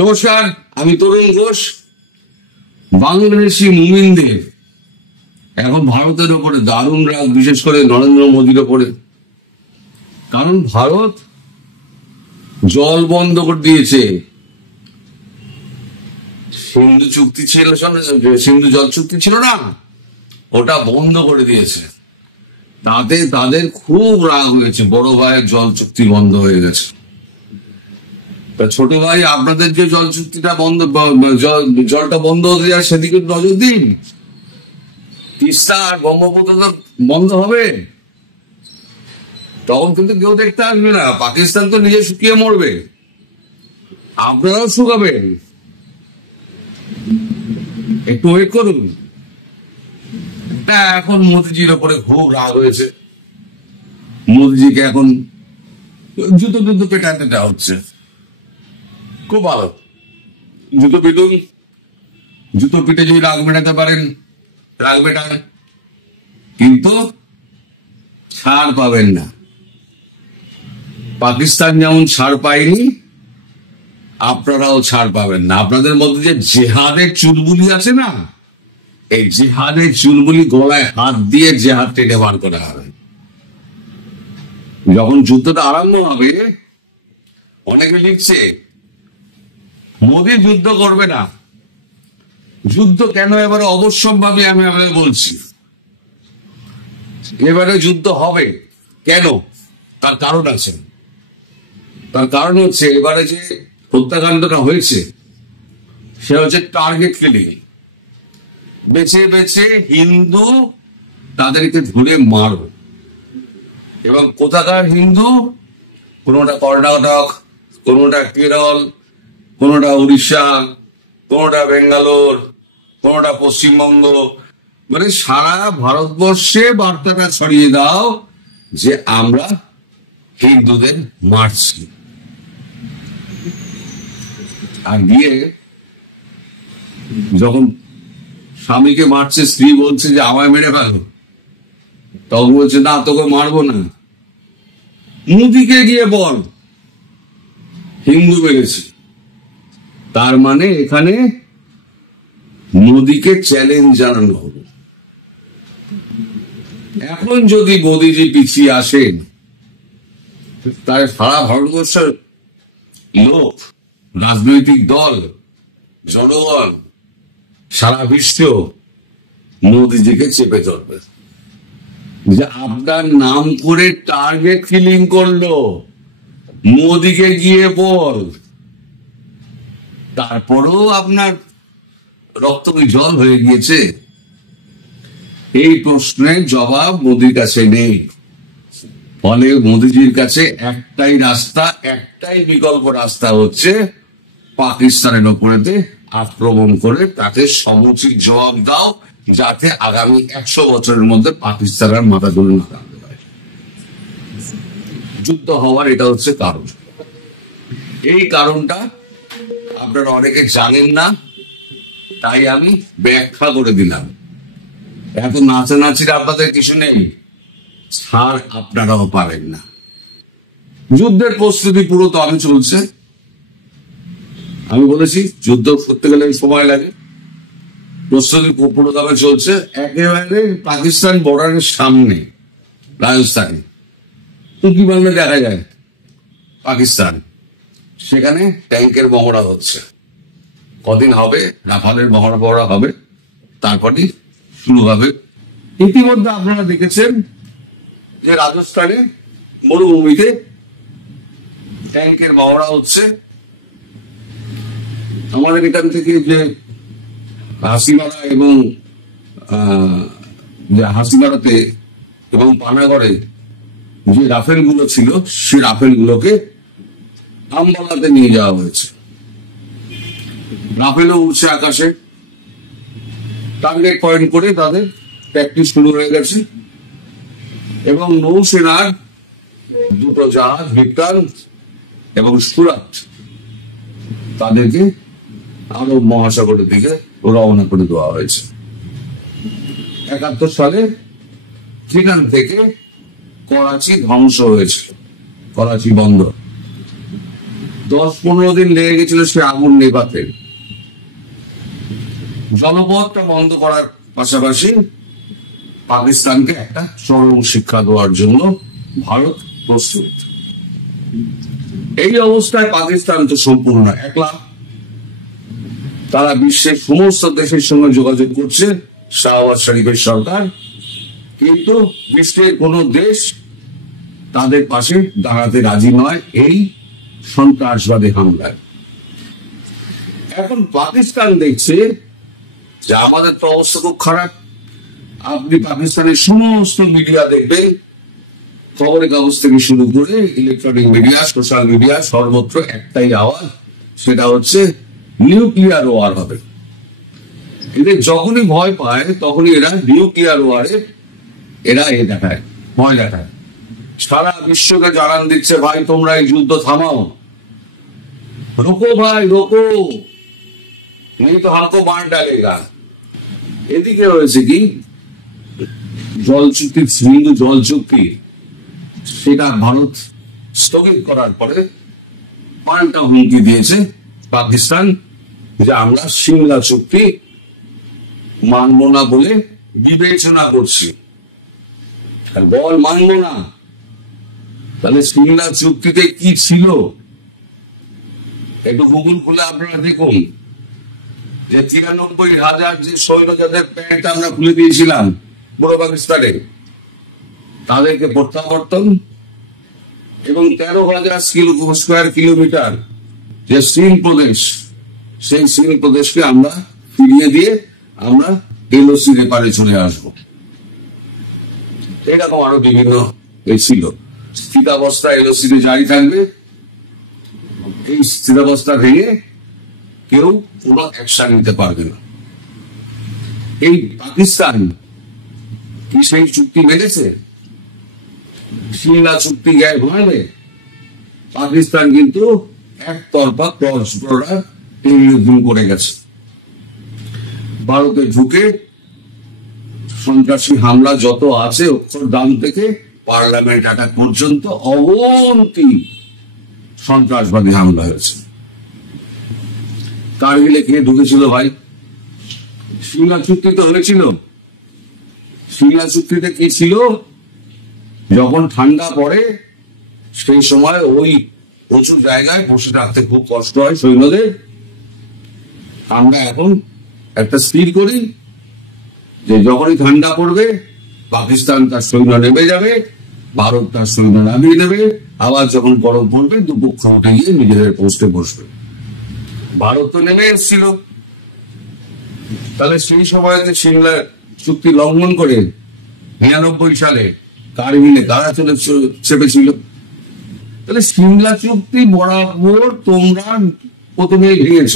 নমস্কার, আমি তরুণ ঘোষ। বাংলাদেশি মুমিনদের এখন ভারতের ওপরে দারুণ রাগ, বিশেষ করে নরেন্দ্র মোদীর ওপরে। কারণ ভারত জল বন্ধ করে দিয়েছে। সিন্ধু চুক্তি ছিল, সিন্ধু জল চুক্তি ছিল না, ওটা বন্ধ করে দিয়েছে। তাতে তাদের খুব রাগ হয়েছে, বড় ভাইয়ের জল চুক্তি বন্ধ হয়ে গেছে। ছোট ভাই, আপনাদের যে জল চুক্তিটা বন্ধ, জলটা বন্ধ হতে যায় সেদিকে নজর দিন। তিস্তা আর ব্রহ্মপুত্র তো বন্ধ হবে, তখন কিন্তু কেউ দেখতে আসবে না। পাকিস্তান তো নিজে শুকিয়ে মরবে, আপনারাও শুকাবেন। একটু ওয়েট করুন। এখন মোদিজির ওপরে খুব রাগ হয়েছে। মোদিজিকে এখন জুতো টুতো পেটাতে দেওয়া হচ্ছে। খুব ভালো, জুতো পিটুন। জুতো পিটে যদি রাগ মেটাতে পারেন রাগ মেটান, কিন্তু ছাড় পাবেন না। পাকিস্তান যেমন ছাড় পায়নি, আপনারাও ছাড় পাবেন না। আপনাদের মধ্যে যে জেহাদের চুলবুলি আছে না, এই জেহাদের চুলবুলি গলায় হাত দিয়ে জেহাদ টেনে বার করা হবে। যখন যুদ্ধটা আরম্ভ হবে, অনেকে লিখছে মোদী যুদ্ধ করবে না। যুদ্ধ কেন এবারে অবশ্যম্ভাবী আমি আপনাকে বলছি। এবারে যুদ্ধ হবে কেন, তার কারণ আছে। তার কারণ হচ্ছে, এবারে যে হত্যাকাণ্ডটা হয়েছে সে হচ্ছে টার্গেট কিলিং। বেছে বেছে হিন্দু তাদেরকে ধরে মারো। এবং কোথাকার হিন্দু, কোনোটা কর্ণাটক, কোনোটা কেরল, কোনোটা উড়িষ্যা, কোনোটা বেঙ্গালোর, কোনোটা পশ্চিমবঙ্গ, মানে সারা ভারতবর্ষে বার্তাটা ছড়িয়ে দাও যে আমরা হিন্দুদের মারছি। আর গিয়ে যখন স্বামীকে মারছে, স্ত্রী বলছে যে আমায় মেরে ফেলো, তখন বলছে না, তোকে মারবো না। মোদিকে গিয়ে বল হিন্দু মেরেছে। তার মানে এখানে মোদিকে চ্যালেঞ্জ জানানো হবে। এখন যদি মোদিজি পিছিয়ে আসেন, তাহলে সারা ভারতবর্ষের লোক, রাজনৈতিক দল, জনগণ, সারা বিশ্ব মোদিজিকে চেপে ধরবে যে আপনার নাম করে টার্গেট কিলিং করলো, মোদিকে গিয়ে বল। তারপরেও আপনার রক্ত জল হয়ে গিয়েছে। এই প্রশ্নের জবাব মোদির কাছে নেই। ফলে মোদিজির কাছে একটাই রাস্তা, একটাই বিকল্প রাস্তা হচ্ছে পাকিস্তানের ওপরেতে আক্রমণ করে তাকে সমুচিত জবাব দাও, যাতে আগামী 100 বছরের মধ্যে পাকিস্তানের মাথা তুলে না রাখতে পারে। যুদ্ধ হওয়ার এটা হচ্ছে কারণ। এই কারণটা আপনারা অনেকে জানেন না, তাই আমি ব্যাখ্যা করে দিলাম। এত নাচানাচির আপনাদের কিছু নেই, ছাড় আপনারাও পারেন না। যুদ্ধের প্রস্তুতি পুরো তবে চলছে। আমি বলেছি যুদ্ধ করতে গেলে সময় লাগে, প্রস্তুতি পুরো তবে চলছে। একেবারে পাকিস্তান বর্ডারের সামনে রাজস্থানে তুর্কি বাংলা দেখা যায় পাকিস্তান, সেখানে ট্যাঙ্কের মহড়া হচ্ছে। কদিন হবে, রাফালের মহড়া হবে, তারপরে শুরু হবে। ইতিমধ্যে আপনারা দেখেছেন যে রাজস্থানে মরুভূমিতে ট্যাঙ্কের মহড়া হচ্ছে। আমাদের এখান থেকে যে হাসিমারা এবং হাসিমারাতে এবং পানাগড়ে যে রাফেল গুলো ছিল, সেই রাফেল গুলোকে আম্বালাতে নিয়ে যাওয়া হয়েছে। রাফেলও উঠছে আকাশে। টার্গেট পয়েন্ট করে তাদের প্র্যাকটিস শুরু হয়ে গেছে। এবং নৌসেনার দুটো জাহাজ, বিক্রান্ত এবং সুরাট, তাদেরকে আরব মহাসাগরের দিকে রওনা করে দেওয়া হয়েছে। 71 সালে সেখান থেকে করাচি ধ্বংস হয়েছিল, করাচি বন্দর। 10-15 দিন লেগে গেছিল সে আগুন নেভাতে। জলপথটা বন্ধ করার পাশাপাশি পাকিস্তানকে একটা চরম শিক্ষা দেওয়ার জন্য ভারত প্রস্তুত। এই অবস্থায় পাকিস্তান তো সম্পূর্ণ একলা। তারা বিশ্বের সমস্ত দেশের সঙ্গে যোগাযোগ করছে শাহবাজ শরীফের সরকার, কিন্তু বিশ্বের কোন দেশ তাদের পাশে দাঁড়াতে রাজি নয় এই সন্ত্রাসবাদী হামলায়। এখন পাকিস্তান দেখছে যে আমাদের তো অবস্থা খুব খারাপ। আপনি পাকিস্তানের সমস্ত মিডিয়া দেখবেন, খবরের কাগজ থেকে শুরু করে ইলেকট্রনিক মিডিয়া, সোশ্যাল মিডিয়া, সর্বত্র একটাই আওয়াজ, সেটা হচ্ছে নিউক্লিয়ার ওয়ার হবে। এদের যখনই ভয় পায় তখনই এরা নিউক্লিয়ার ওয়ারে দেখায়, ভয় দেখায়। সারা বিশ্বকে জানান দিচ্ছে, ভাই তোমরা এই যুদ্ধ থামাও, রোকো ভাই রোকো, নেই তো হামকো মার ডালেগা। এদিকে হয়েছে কি, জল চুক্তি, সিন্ধু জল চুক্তি, সেটা ভারত স্থগিত করার পরে পাল্টা হুমকি দিয়েছে পাকিস্তান যে আমরা সিমলা চুক্তি মানব না বলে বিবেচনা করছি। বল মানব না, তাহলে সিমলা চুক্তিতে কি ছিল একটু গুগল খুলে আপনারা দেখুন। যে 93,000 যে সৈন্যদের প্যান্ট আমরা খুলে দিয়েছিলাম পূর্ব পাকিস্তানে, তাদেরকে প্রত্যাবর্তন, এবং 13,000 স্কোয়ার কিলোমিটার যে সিন প্রদেশ, সেই সিন প্রদেশকে আমরা ফিরিয়ে দিয়ে আমরা এলওসি রেপারে চলে আসবো। এরকম আরো বিভিন্ন ছিল। স্থিতাবস্থা এলওসিতে জারি থাকবে, এই স্থিতাবস্থা ভেঙে কেউ কোনো অ্যাকশন নিতে পারবে না। এই পাকিস্তান কি সেই চুক্তি মেনেছে? সিমলা চুক্তি গায়ে ভাঙবে। পাকিস্তান কিন্তু একতরফা ক্রস বর্ডার টেরিজম করে গেছে। ভারতে ঢুকে সন্ত্রাসী হামলা যত আছে, অক্ষরধাম থেকে পার্লামেন্ট অ্যাটাক পর্যন্ত অবন্তি সন্ত্রাসবাদী হামলা হয়েছে। কারগিলে কে ঢুকেছিল ভাই? সিমলা চুক্তি তো হয়েছিল। সিমলা চুক্তিতে কি ছিল? যখন ঠান্ডা পড়ে সেই সময় ওই প্রচুর জায়গায় বসে থাকতে খুব কষ্ট হয় সৈন্যদের। আমরা এখন একটা স্থির করি যে যখনই ঠান্ডা পড়বে পাকিস্তান তার সৈন্য নেমে যাবে, ভারত তার সৈন্য নামিয়ে নেবে, আবার যখন গরম পড়বে দুপক্ষ উঠে গিয়ে নিজেদের পোস্টে বসবে। ভারত তো নেমে এসেছিল। তাহলে সেই সময় সিমলা চুক্তি লঙ্ঘন করে 99 সালে কারগিলে কারা চেপেছিল? তাহলে সিমলা চুক্তি বরাবর তোমরা প্রথমে ভেঙেছ।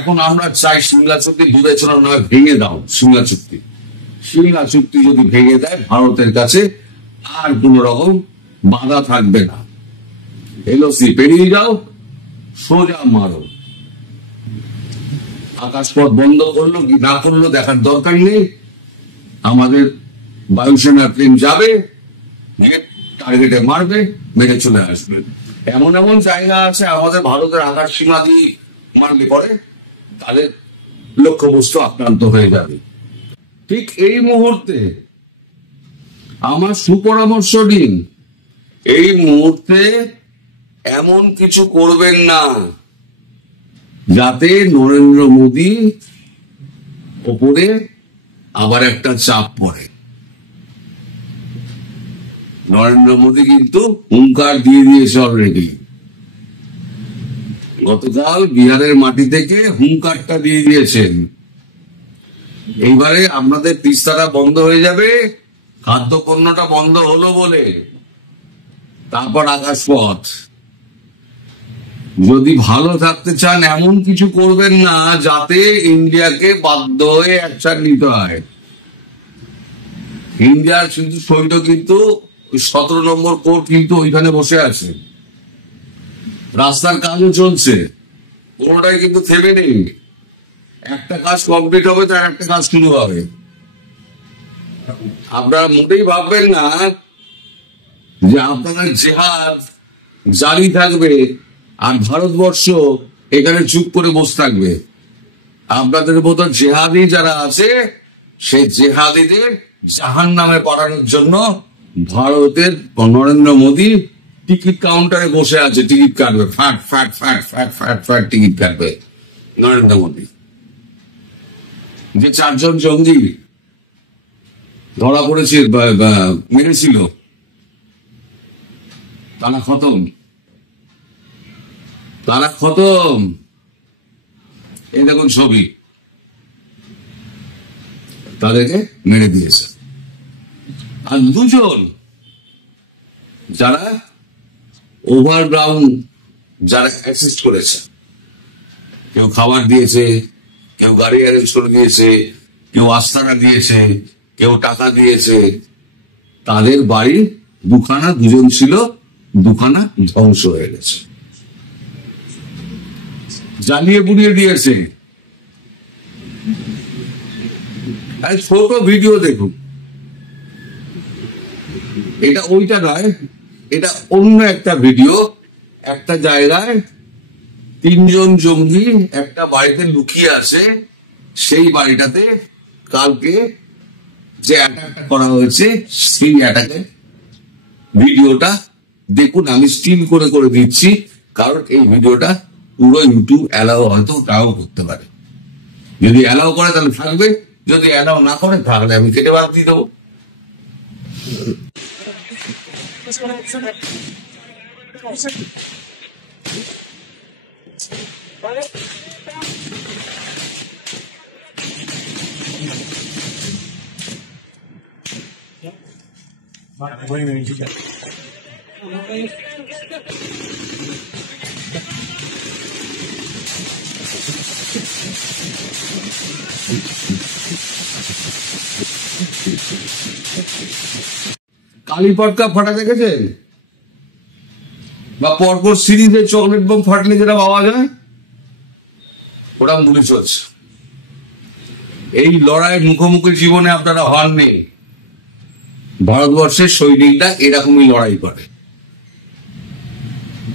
এখন আমরা চাই সিমলা চুক্তি বিবেচনা নয়, ভেঙে দাও সিমলা চুক্তি। সিমলা চুক্তি যদি ভেঙে দেয় ভারতের কাছে আর কোন রকম বাধা থাকবে না। এলওসি পেরিয়ে যাও, সোজা মারো। আকাশপথ বন্ধ করলো কি না করলো দেখার দরকার নেই। আমাদের বায়ুসেনা প্লেন যাবে, টার্গেটে মারবে, মেরে চলে আসবে। এমন এমন জায়গা আছে আমাদের ভারতের আকাশ সীমা দিয়ে মারলে পরে তাদের লক্ষ্যবস্তু আক্রান্ত হয়ে যাবে। ঠিক এই মুহূর্তে আমার সুপরামর্শ দিন, এই মুহূর্তে এমন কিছু করবেন না যাতে নরেন্দ্র মোদী ওপরে আবার একটা চাপ পড়ে। নরেন্দ্র মোদী কিন্তু হুঙ্কার দিয়ে দিয়েছে অলরেডি। গতকাল বিহারের মাটি থেকে হুঙ্কারটা দিয়ে দিয়েছেন, এইবারে আমাদের তিস্তাটা বন্ধ হয়ে যাবে, খাদ্যপণ্যটা বন্ধ হলো বলে, তারপর আকাশপথ। যদি ভালো থাকতে চান এমন কিছু করবেন না যাতে ইন্ডিয়াকে বাধ্য হয়ে অ্যাকশন নিতে হয়। ইন্ডিয়ার কিন্তু সৈন্য কিন্তু 17 নম্বর কোর্ট কিন্তু ওইখানে বসে আছে, রাস্তার কাজও চলছে, কোনোটাই কিন্তু থেমে নেই। একটা কাজ কমপ্লিট হবে তার একটা কাজ শুরু হবে। আপনারা মোটেই ভাববেন না যে আপনাদের জেহাদ জালি থাকবে, আর ভারতবর্ষ এখানে চুপ করে বসে থাকবে। আপনাদের মতো জেহাদি যারা আছে, সেই জেহাদিদের জাহান্নামে পাঠানোর জন্য ভারতের নরেন্দ্র মোদী টিকিট কাউন্টারে বসে আছে, টিকিট কাটবে, fat fat fat fat fat fat ticket কাটবে নরেন্দ্র মোদী। যে 4 জন জঙ্গি ধরা পড়েছে, মেরেছিল, তারা খতম, তারা খতম। এই দেখুন ছবি, তাদেরকে মেরে দিয়েছে। আর 2 জন যারা ওভারগ্রাউন্ড, যারা অ্যাসিস্ট করেছে, কেউ খাবার দিয়েছে, কেউ গাড়ি অ্যারেঞ্জ করে দিয়েছে, কেউ আস্তানা দিয়েছে, কেউ টাকা দিয়েছে, তাদের বাড়ি 2খানা, 2 জন ছিল, 2খানা ধ্বংস হয়ে গেছে, জ্বালিয়ে পুড়িয়ে দিয়েছে। ছোট ভিডিও দেখুন, এটা ওইটা নয়, এটা অন্য একটা ভিডিও। একটা জায়গায় 3 জন জঙ্গি একটা বাড়িতে লুকিয়ে আছে, সেই বাড়িটাতে কালকে যে অ্যাটাকটা করা হয়েছে, সেই অ্যাটাকে ভিডিওটা দেখুন। আমি স্টিল করে করে দিচ্ছি, কারণ এই ভিডিওটা পুরো ইউটিউব অ্যালাউ হয়তো তাও করতে পারে। যদি অ্যালাউ করে তাহলে থাকবে, যদি অ্যালাউ না করে তাহলে আমি কেটে বাদ দিয়ে দেবো। কালী পটকা ফাটা দেখেছেন? বা পরপর সিরিজে চকলেট বোম ফাটলে যেটা পাওয়া যায়, ওটা মুড়ি চলছে। এই লড়াই মুখোমুখি জীবনে আপনারা হননি। ভারতবর্ষের সৈনিকরা এরকমই লড়াই করে।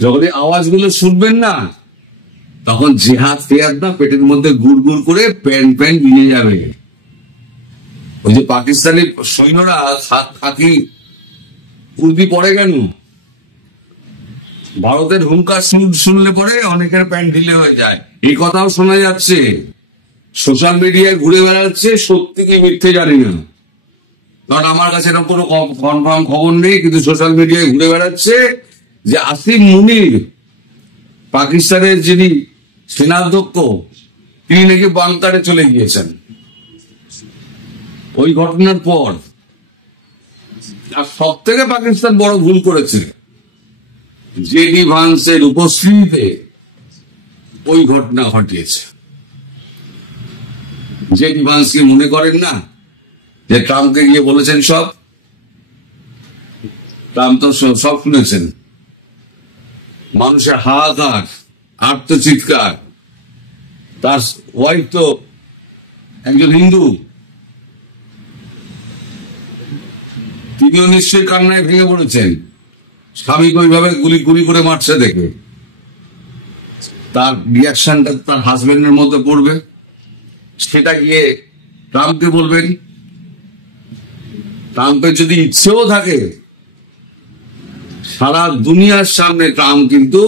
যখন এই আওয়াজগুলো শুনবেন না, তখন জেহাদ ফেয়াদ না, পেটের মধ্যে গুড় গুড় করে প্যান প্যান নিয়ে যাবে। ওই যে পাকিস্তানি সৈন্যরা খাকি উর্দি পড়ে কেন? ভারতের হুঙ্কার শুনলে পরে অনেকের প্যান্ট ঢিলে হয়ে যায়। এই কথাও শোনা যাচ্ছে, সোশ্যাল মিডিয়ায় ঘুরে বেড়াচ্ছে, সত্যি কি মিথ্যে জানি না, কারণ আমার কাছে এরকম কোনো কনফার্ম খবর নেই, কিন্তু সোশ্যাল মিডিয়ায় ঘুরে বেড়াচ্ছে যে আসিম মুনির, পাকিস্তানের যিনি সেনাধ্যক্ষ, তিনি নাকি বাংকারে চলে গিয়েছেন ওই ঘটনার পর। আর সব থেকে পাকিস্তান বড় ভুল করেছিল, জেডি ভান্সের উপস্থিতিতে ওই ঘটনা ঘটিয়েছে। জেডি ভান্স কি মনে করেন না যে ট্রাম্পকে গিয়ে বলেছেন সব? ট্রাম্প তো সব শুনেছেন। মানুষের হাহাকার, আত্মচিৎকার। তার ওয়াইফ তো একজন হিন্দু, তিনিও নিশ্চয়ই কান্নায় ভেঙে পড়েছেন স্বামীকে ওইভাবে গুলি করে মারছে দেখে। তার রিয়াকশনটা তার হাজবেন্ডের মধ্যে পড়বে, সেটা গিয়ে ট্রাম্পকে বলবেন। ট্রাম্পের যদি ইচ্ছেও থাকে, সারা দুনিয়ার সামনে ট্রাম্প কিন্তু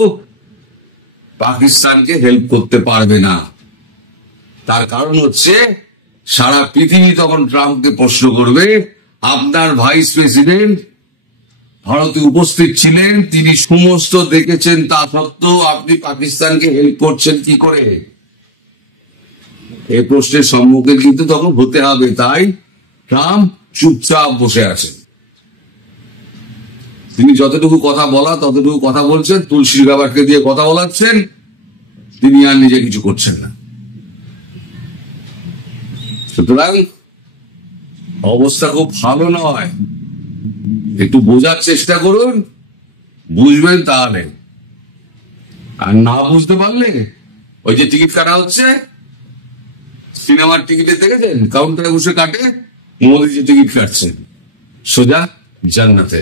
পাকিস্তানকে হেল্প করতে পারবে না। তার কারণ হচ্ছে, সারা পৃথিবী তখন ট্রাম্পকে প্রশ্ন করবে, আপনার ভাইস প্রেসিডেন্ট ভারতে উপস্থিত ছিলেন, তিনি সমস্ত দেখেছেন, তা সত্ত্বেও আপনি পাকিস্তানকে হেল্প করছেন কি করে? এই প্রশ্নের সম্মুখীন কিন্তু তখন হতে হবে। তাই ট্রাম্প চুপচাপ বসে আছেন। তিনি যতটুকু কথা বলা ততটুকু কথা বলছেন, তুলসী গাবারকে দিয়ে কথা বলাচ্ছেন, তিনি আর নিজে কিছু করছেন না। সুতরাং অবস্থা খুব ভালো নয়। একটু বোঝার চেষ্টা করুন, বুঝবেন তাহলে। আর না বুঝতে পারলে, ওই যে টিকিট কাটা হচ্ছে, সিনেমার টিকিটে দেখেছেন কাউন্টারে বসে কাটে, মোদি যে টিকিট কাটছে সোজা জান্নাতে।